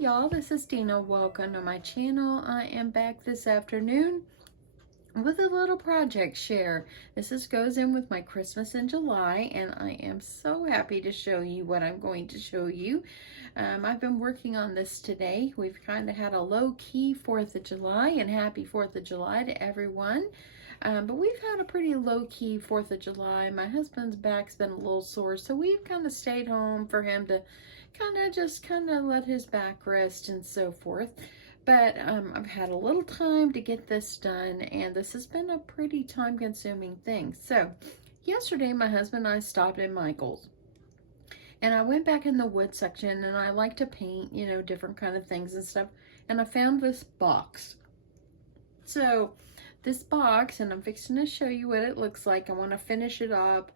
Y'all, this is Dina. Welcome to my channel. I am back this afternoon with a little project share. Goes in with my Christmas in July, and I am so happy to show you what I'm going to show you. I've been working on this today. We've kind of had a low-key 4th of July, and happy 4th of July to everyone. But we've had a pretty low-key 4th of July. My husband's back's been a little sore, so we've kind of stayed home for him to kind of let his back rest and so forth. But I've had a little time to get this done, and this has been a pretty time-consuming thing. So yesterday, my husband and I stopped at Michael's, and I went back in the wood section, and I like to paint, you know, different kind of things and stuff. And I found this box. So this box, and I'm fixing to show you what it looks like. I want to finish it up.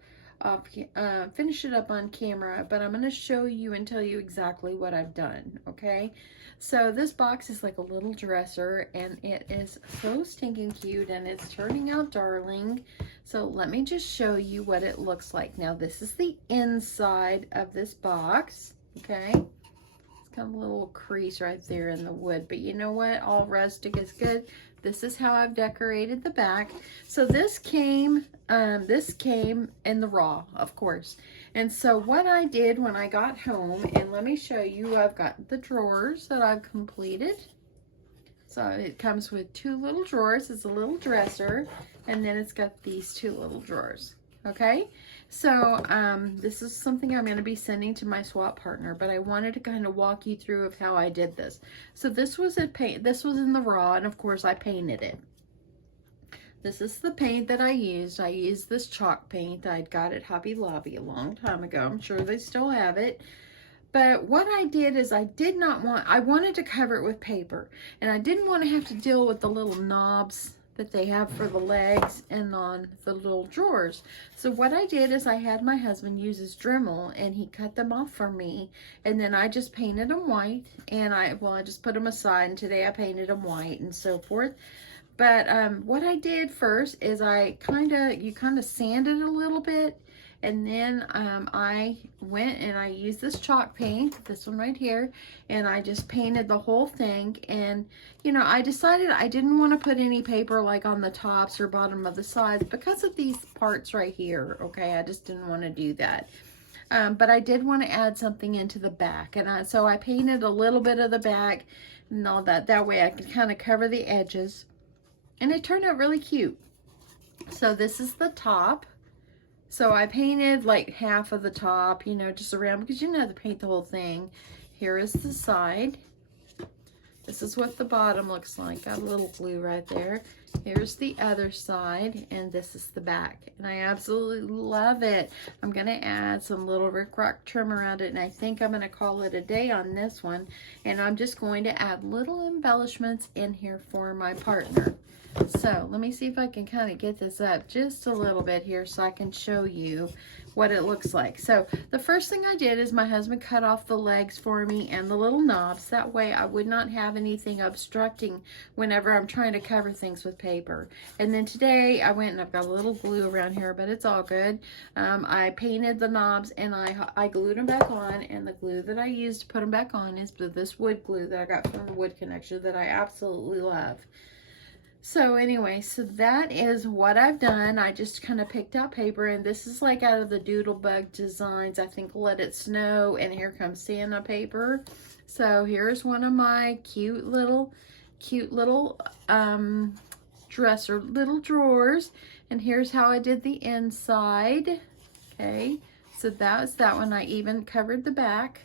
Finish it up on camera, but I'm going to show you and tell you exactly what I've done, okay? So this box is like a little dresser, and it is so stinking cute, and it's turning out darling. So let me just show you what it looks like. Now this is the inside of this box, okay? It's got a little crease right there in the wood, but you know what? All rustic is good. This is how I've decorated the back. So this came in the raw, of course. And so what I did when I got home, and let me show you, I've got the drawers that I've completed. So it comes with 2 little drawers. It's a little dresser, and then it's got these 2 little drawers. Okay, so this is something I'm going to be sending to my swap partner, but I wanted to kind of walk you through of how I did this. So this was this was in the raw, and of course I painted it. This is the paint that I used. I used this chalk paint I'd got at Hobby Lobby a long time ago. I'm sure they still have it. But what I did is I wanted to cover it with paper, and I didn't want to have to deal with the little knobs that they have for the legs and on the little drawers. So what I did is I had my husband use his Dremel, and he cut them off for me, and then I just painted them white, and I just put them aside, and today I painted them white and so forth. But what I did first is you kind of sanded a little bit, and then I went and I used this chalk paint, this one right here, and I just painted the whole thing. And you know, I decided I didn't want to put any paper like on the tops or bottom of the sides because of these parts right here, okay? I just didn't want to do that. But I did want to add something into the back, and so I painted a little bit of the back and all that. That way I could kind of cover the edges, and it turned out really cute. So this is the top. So I painted like half of the top, you know, just around, because you don't have to paint the whole thing. Here is the side. This is what the bottom looks like. Got a little glue right there. Here's the other side, and this is the back. And I absolutely love it. I'm going to add some little Rick Rock trim around it, and I think I'm going to call it a day on this one. And I'm just going to add little embellishments in here for my partner. So let me see if I can kind of get this up just a little bit here so I can show you what it looks like. So the first thing I did is my husband cut off the legs for me and the little knobs. That way I would not have anything obstructing whenever I'm trying to cover things with paper. And then today I went and I've got a little glue around here, but it's all good. I painted the knobs, and I glued them back on, and the glue that I used to put them back on is this wood glue that I got from the Wood Connection that I absolutely love. So anyway, so that is what I've done. I just kind of picked out paper, and this is like out of the Doodlebug Designs, I think, Let It Snow, and Here Comes Santa paper. So here's one of my cute little little drawers, and here's how I did the inside. Okay, so that was that one. I even covered the back.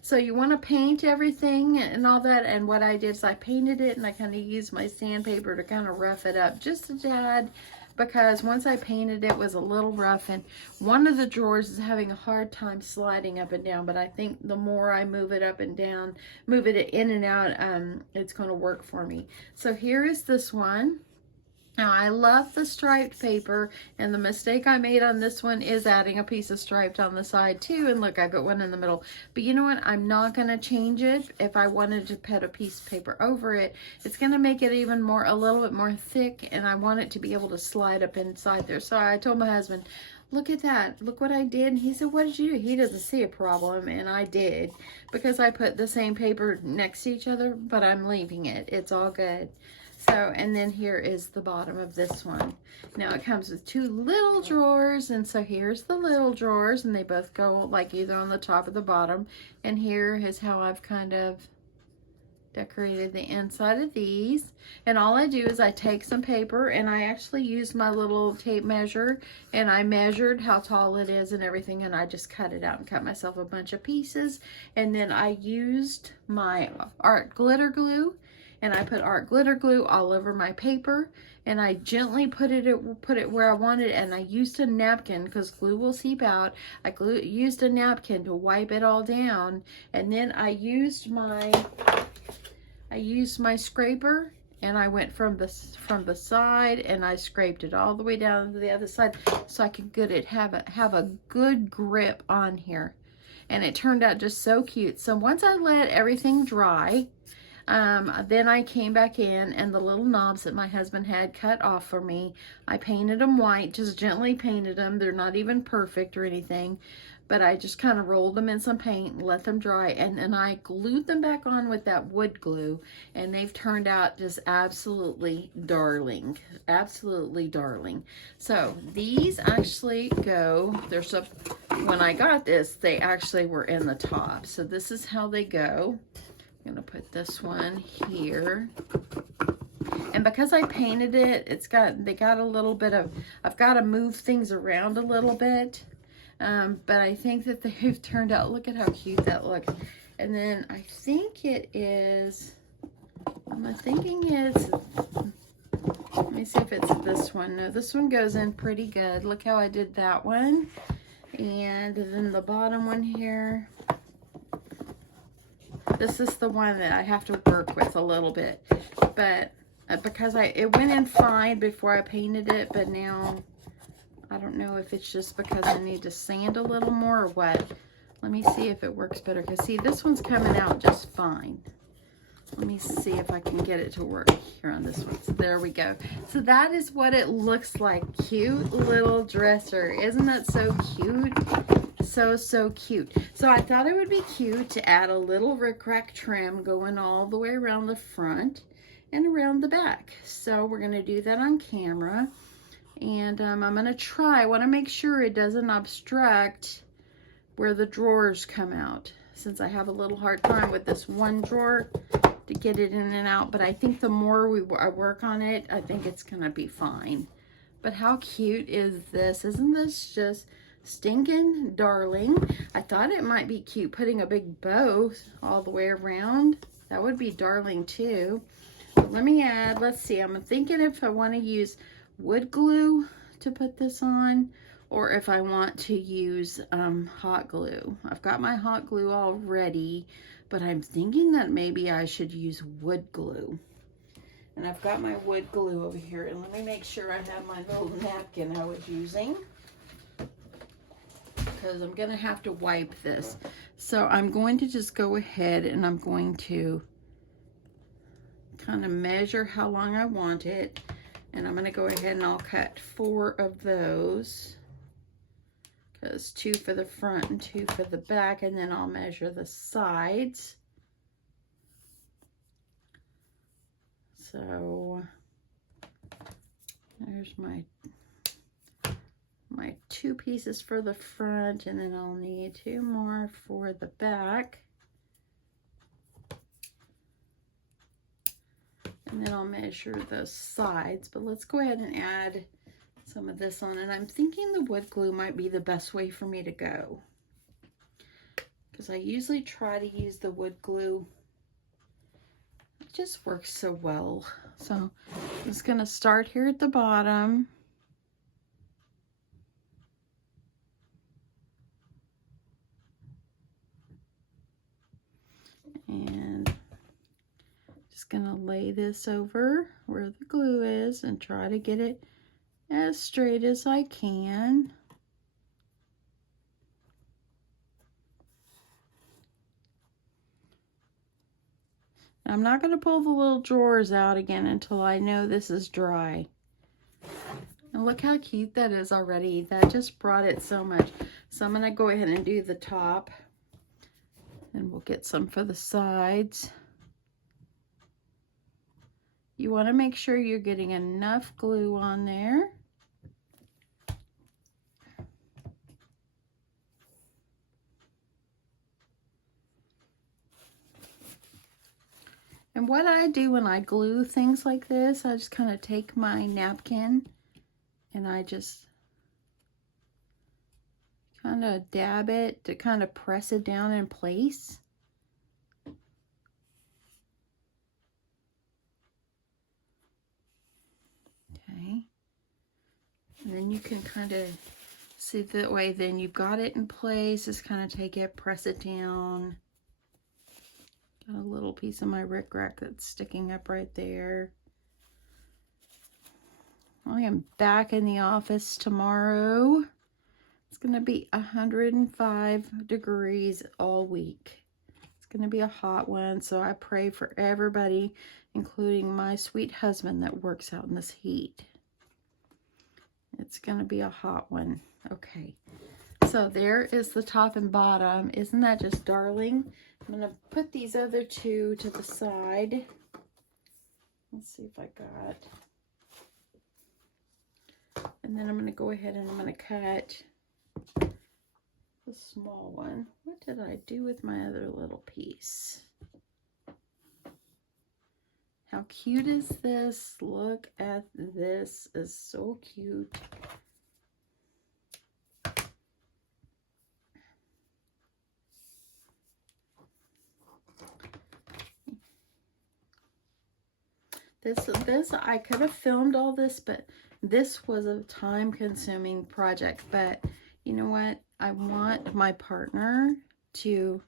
So you want to paint everything and all that, and what I did is I painted it, and I kind of used my sandpaper to kind of rough it up just a tad, because once I painted it was a little rough, and one of the drawers is having a hard time sliding up and down, but I think the more I move it up and down, move it in and out, it's going to work for me. So here is this one. Now, I love the striped paper, and the mistake I made on this one is adding a piece of striped on the side too, and look, I put one in the middle. But you know what? I'm not going to change it. If I wanted to put a piece of paper over it, it's going to make it even more, a little bit more thick, and I want it to be able to slide up inside there. So I told my husband, look at that. Look what I did. And he said, what did you do? He doesn't see a problem, and I did, because I put the same paper next to each other, but I'm leaving it. It's all good. So, and then here is the bottom of this one. Now it comes with 2 little drawers, and so here's the little drawers, and they both go like either on the top or the bottom. And here is how I've kind of decorated the inside of these. And all I do is I take some paper, and I actually use my little tape measure, and I measured how tall it is and everything, and I just cut it out and cut myself a bunch of pieces. And then I used my art glitter glue, and I put art glitter glue all over my paper, and I gently put it where I wanted, and I used a napkin because glue will seep out. Used a napkin to wipe it all down, and then I used my scraper, and I went from the side, and I scraped it all the way down to the other side so I could have a good grip on here. And it turned out just so cute. So once I let everything dry, then I came back in, and the little knobs that my husband had cut off for me, I painted them white, just gently painted them. They're not even perfect or anything, but I just kind of rolled them in some paint, let them dry, and then I glued them back on with that wood glue, and they've turned out just absolutely darling. Absolutely darling. So these actually go, when I got this, they actually were in the top. So this is how they go. I'm gonna put this one here. And because I painted it, they got a little bit of, I've got to move things around a little bit. But I think that they've turned out, look at how cute that looks. And then I think it is, I'm thinking it's, let me see if it's this one. No, this one goes in pretty good. Look how I did that one. And then the bottom one here, this is the one that I have to work with a little bit. But because it went in fine before I painted it, but now I don't know if it's just because I need to sand a little more or what. Let me see if it works better. Because see, this one's coming out just fine. Let me see if I can get it to work here on this one. So there we go. So that is what it looks like. Cute little dresser. Isn't that so cute? So cute. So I thought it would be cute to add a little rickrack trim going all the way around the front and around the back. So we're going to do that on camera. And I'm going to try, I want to make sure it doesn't obstruct where the drawers come out, since I have a little hard time with this one drawer to get it in and out. But I think the more I work on it, I think it's going to be fine. But how cute is this? Isn't this just stinking darling? I thought it might be cute putting a big bow all the way around. That would be darling too. But let me add, let's see, I'm thinking if I want to use wood glue to put this on, or if I want to use hot glue. I've got my hot glue all ready, but I'm thinking that maybe I should use wood glue. And I've got my wood glue over here, and let me make sure I have my little napkin I was using, because I'm gonna have to wipe this. So I'm going to just go ahead and I'm going to kind of measure how long I want it. And I'm going to go ahead and I'll cut 4 of those, because 2 for the front and 2 for the back, and then I'll measure the sides. So there's my 2 pieces for the front, and then I'll need 2 more for the back. And then I'll measure the sides, but let's go ahead and add some of this on. And I'm thinking the wood glue might be the best way for me to go, because I usually try to use the wood glue. It just works so well. So I'm just going to start here at the bottom. And just gonna lay this over where the glue is and try to get it as straight as I can. I'm not going to pull the little drawers out again until I know this is dry. And look how cute that is already. That just brought it so much. So I'm going to go ahead and do the top. And we'll get some for the sides. You want to make sure you're getting enough glue on there. And what I do when I glue things like this, I just kind of take my napkin and I just kind of dab it to kind of press it down in place. Okay. And then you can kind of see that way, then you've got it in place. Just kind of take it, press it down. Got a little piece of my rickrack that's sticking up right there. I am back in the office tomorrow. It's going to be 105 degrees all week. It's going to be a hot one, so I pray for everybody, including my sweet husband that works out in this heat. It's going to be a hot one. Okay, so there is the top and bottom. Isn't that just darling? I'm going to put these other two to the side. Let's see if I got. And then I'm going to go ahead and I'm going to cut the small one. What did I do with my other little piece? How cute is this? Look at this. It's so cute. This I could have filmed all this, but this was a time-consuming project. But you know what? I want my partner to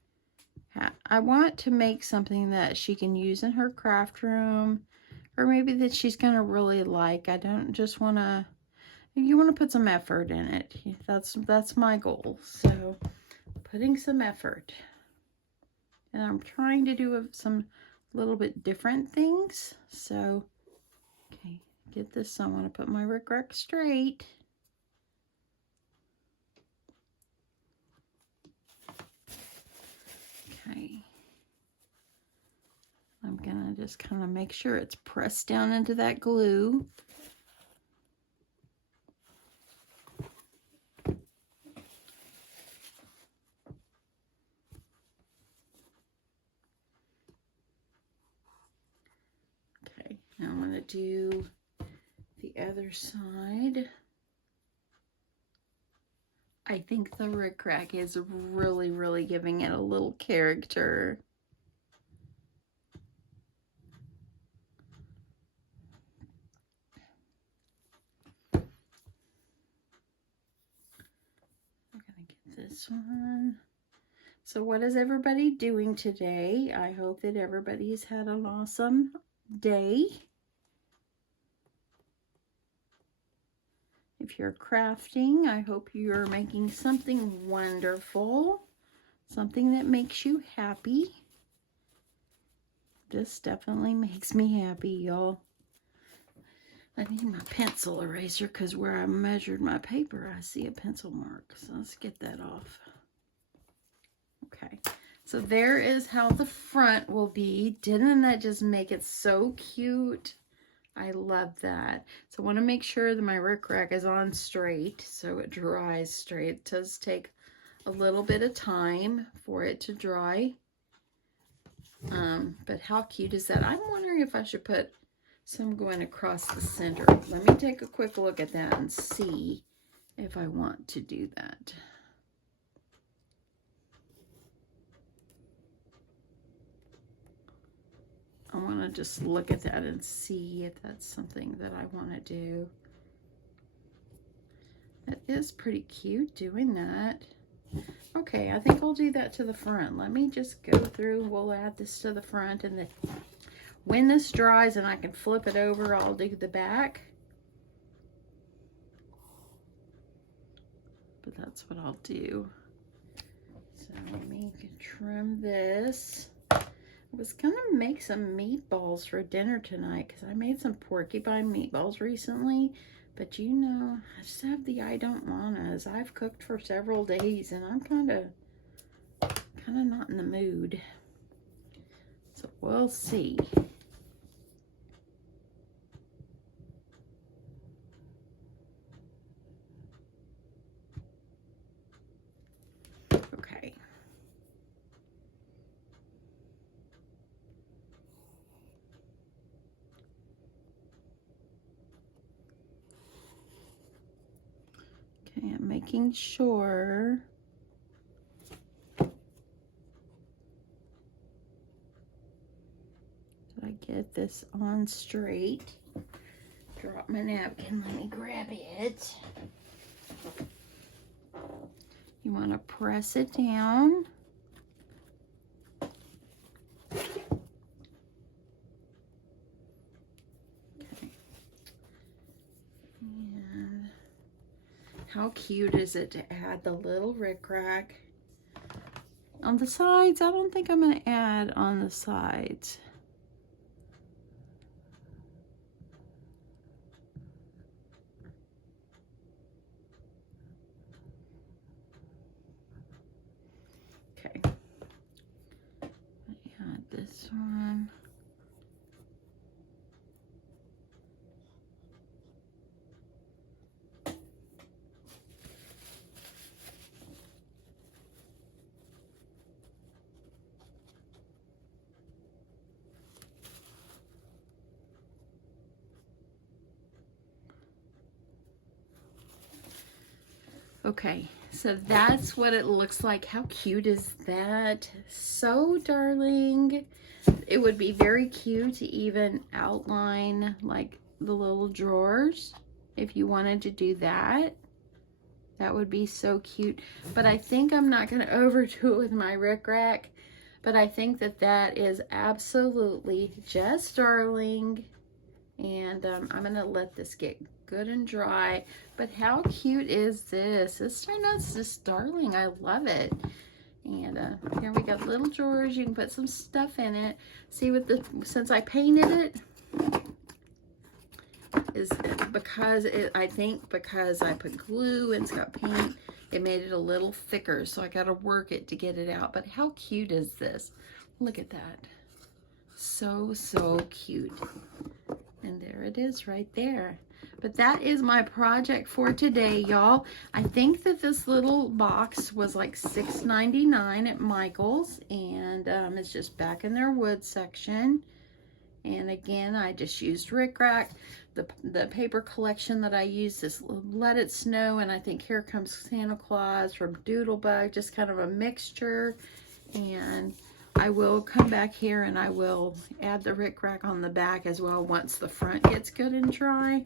I want to make something that she can use in her craft room, or maybe that she's gonna really like. I don't just want to. You want to put some effort in it. That's my goal. So putting some effort, and I'm trying to do some little bit different things. So okay, get this. I want to put my rickrack straight. Okay. I'm gonna just kind of make sure it's pressed down into that glue. Okay, now I'm gonna do the other side. I think the rickrack is really, really giving it a little character. I'm gonna get this one. So what is everybody doing today? I hope that everybody's had an awesome day. If you're crafting, I hope you're making something wonderful, something that makes you happy. This definitely makes me happy, y'all. I need my pencil eraser because where I measured my paper, I see a pencil mark. So let's get that off. Okay, so there is how the front will be. Didn't that just make it so cute? I love that. So I want to make sure that my rickrack is on straight so it dries straight. It does take a little bit of time for it to dry. But how cute is that? I'm wondering if I should put some going across the center. Let me take a quick look at that and see if I want to do that. I want to just look at that and see if that's something that I want to do. That is pretty cute doing that. Okay, I think I'll do that to the front. Let me just go through. We'll add this to the front, and then when this dries and I can flip it over, I'll do the back. But that's what I'll do. So let me trim this. I was gonna make some meatballs for dinner tonight because I made some porcupine meatballs recently, But you know, I just have the I don't wannas. I've cooked for several days and I'm kind of not in the mood. So we'll see. Okay. Okay, I'm making sure that I get this on straight. Drop my napkin, let me grab it. You want to press it down. Okay. And how cute is it to add the little rickrack on the sides? I don't think I'm going to add on the sides. Okay. Add this one. Okay, so that's what it looks like. How cute is that? So darling. It would be very cute to even outline like the little drawers if you wanted to do that. That would be so cute. But I think I'm not going to overdo it with my rickrack. But I think that that is absolutely just darling. And I'm going to let this get good and dry. But how cute is this? This turned out just darling. I love it. And here we got little drawers. You can put some stuff in it. See, with the, since I painted it, is because I think because I put glue and it's got paint, it made it a little thicker. So I got to work it to get it out. But how cute is this? Look at that. So, so cute. And there it is right there. But that is my project for today, y'all. I think that this little box was like $6.99 at Michael's. And it's just back in their wood section. And again, I just used rickrack. The paper collection that I used is Let It Snow. And I think Here Comes Santa Claus from Doodlebug. Just kind of a mixture. And I will come back here and I will add the rickrack on the back as well once the front gets good and dry.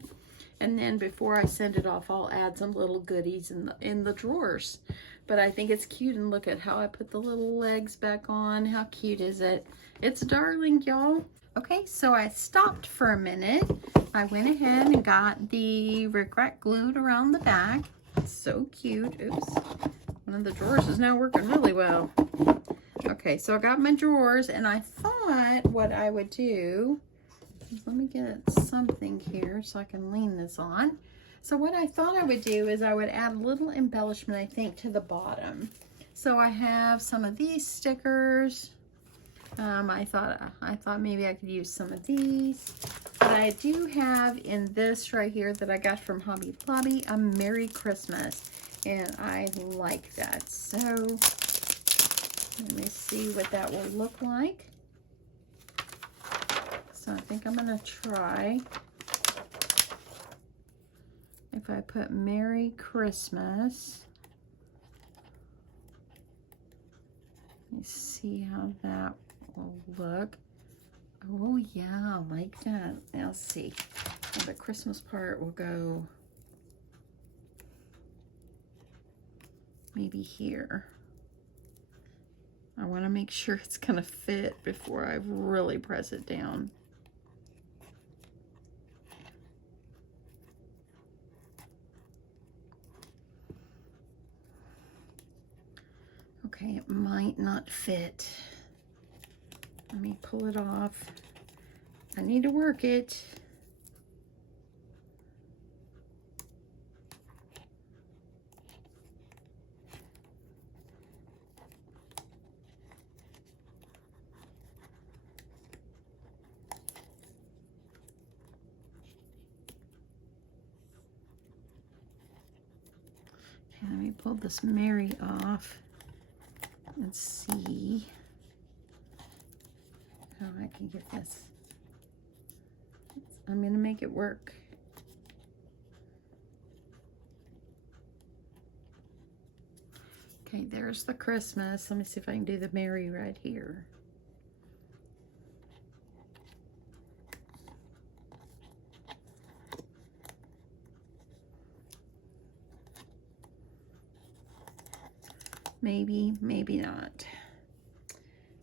And then before I send it off, I'll add some little goodies in the drawers. But I think it's cute, and look at how I put the little legs back on. How cute is it? It's darling, y'all. Okay, so I stopped for a minute. I went ahead and got the rickrack glued around the back. It's so cute. Oops. One of the drawers is now working really well. Okay, so I got my drawers, and I thought what I would do is, let me get something here so I can lean this on. So what I thought I would do is I would add a little embellishment, I think, to the bottom. So I have some of these stickers. I thought maybe I could use some of these. But I do have in this right here that I got from Hobby Lobby a Merry Christmas, and I like that. So let me see what that will look like. So I think I'm going to try if I put Merry Christmas. Let me see how that will look. Oh yeah, I like that. Now let's see. And the Christmas part will go maybe here. I want to make sure it's going to fit before I really press it down. Okay, it might not fit. Let me pull it off. I need to work it. Okay, let me pull this Mary off and see how I can get this. I'm going to make it work. Okay, there's the Christmas. Let me see if I can do the Mary right here. Maybe, maybe not.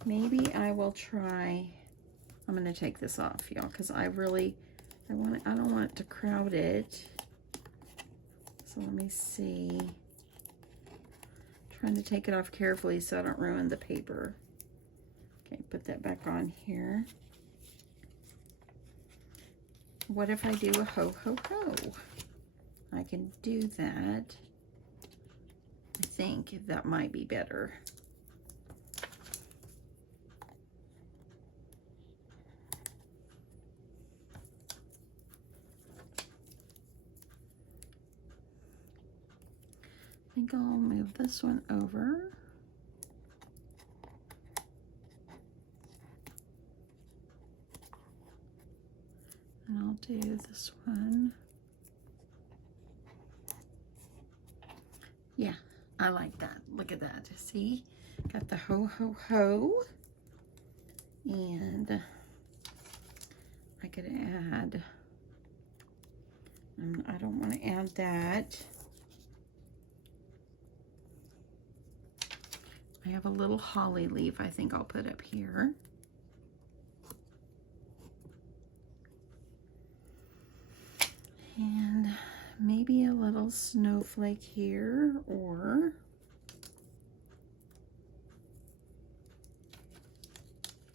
Maybe I will try. I'm going to take this off, y'all, because I don't want it to crowd it. So let me see. Trying to take it off carefully so I don't ruin the paper. Okay, put that back on here. What if I do a ho, ho, ho? I can do that. I think that might be better. I think I'll move this one over. And I'll do this one. Yeah, I like that. Look at that. See? Got the ho, ho, ho. And I could add, I don't want to add that. I have a little holly leaf I think I'll put up here. And maybe a little snowflake here, or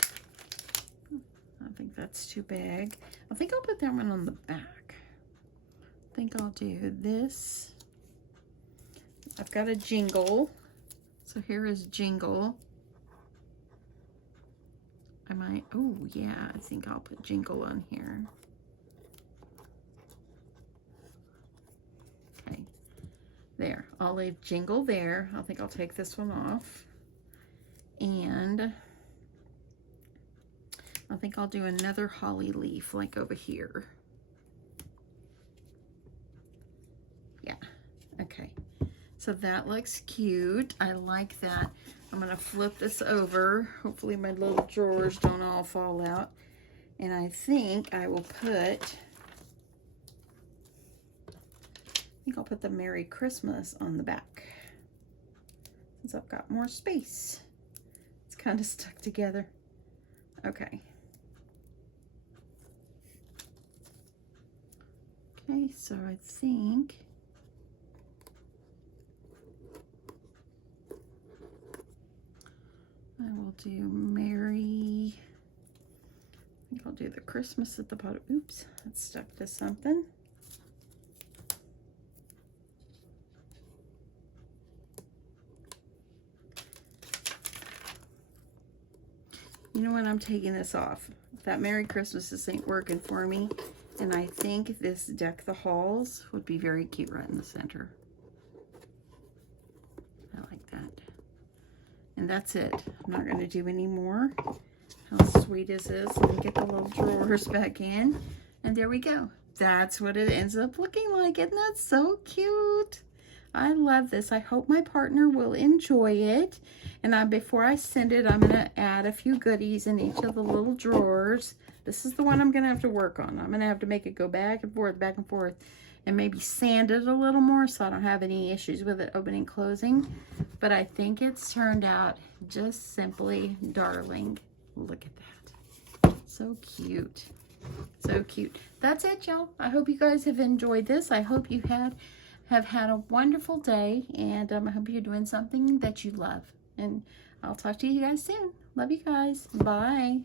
I think that's too big. I think I'll put that one on the back. I think I'll do this. I've got a jingle. So here is jingle. I might, oh yeah, I think I'll put jingle on here. Okay, there. I'll leave jingle there. I think I'll take this one off. And I think I'll do another holly leaf like over here. Yeah, okay. So that looks cute. I like that. I'm going to flip this over. Hopefully my little drawers don't all fall out. And I think I will put, I'll put the Merry Christmas on the back, since I've got more space. It's kind of stuck together. Okay. Okay, so I think I will do Mary. I think I'll do the Christmas at the bottom. Oops, that's stuck to something. You know what? I'm taking this off. That Merry Christmas, this ain't working for me. And I think this Deck the Halls would be very cute right in the center. I like that. And that's it. I'm not going to do any more. How sweet is this? Let me get the little drawers back in. And there we go. That's what it ends up looking like. Isn't that so cute? I love this. I hope my partner will enjoy it. And before I send it, I'm going to add a few goodies in each of the little drawers. This is the one I'm going to have to work on. I'm going to have to make it go back and forth, and maybe sand it a little more so I don't have any issues with it opening and closing. But I think it's turned out just simply darling. Look at that. So cute. So cute. That's it, y'all. I hope you guys have enjoyed this. I hope you have had a wonderful day, and I hope you're doing something that you love. And I'll talk to you guys soon. Love you guys. Bye.